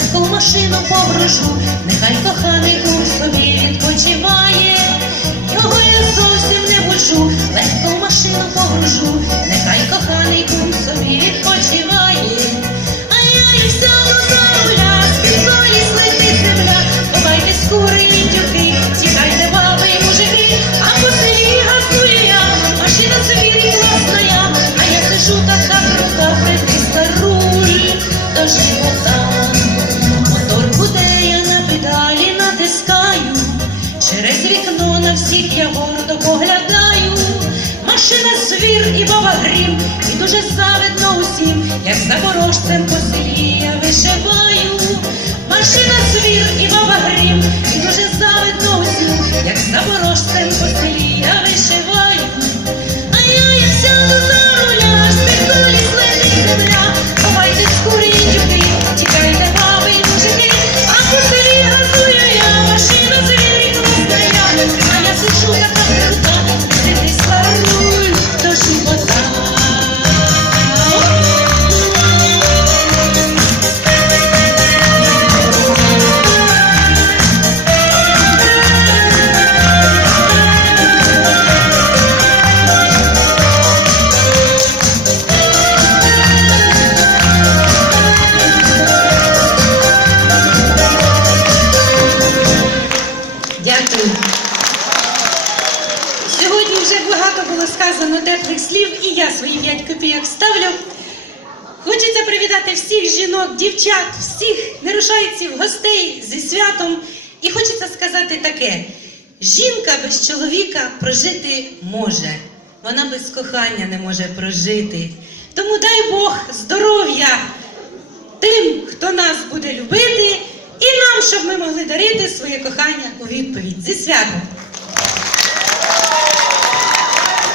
можу, машину погружу, нехай коханий кум собі відпочиває, його я зовсім не можу, легко машину погружу, нехай коханий кум собі відпочиває. А я і сяду за руля, слити земля, ховайте скури індюки, тікайте баби і мужики, а по селі газую я, машина звірі класна я, а я сижу така крута, на всіх я гордо поглядаю. Машина звір і баба грім, і дуже завидно усім, як запорожцем по селі вже багато було сказано теплих слів, і я свої 5 копійок ставлю. Хочеться привітати всіх жінок, дівчат, всіх нерушайців, гостей зі святом. І хочеться сказати таке: жінка без чоловіка прожити може, вона без кохання не може прожити. Тому дай Бог здоров'я тим, хто нас буде любити, і нам, щоб ми могли дарити своє кохання у відповідь зі святом.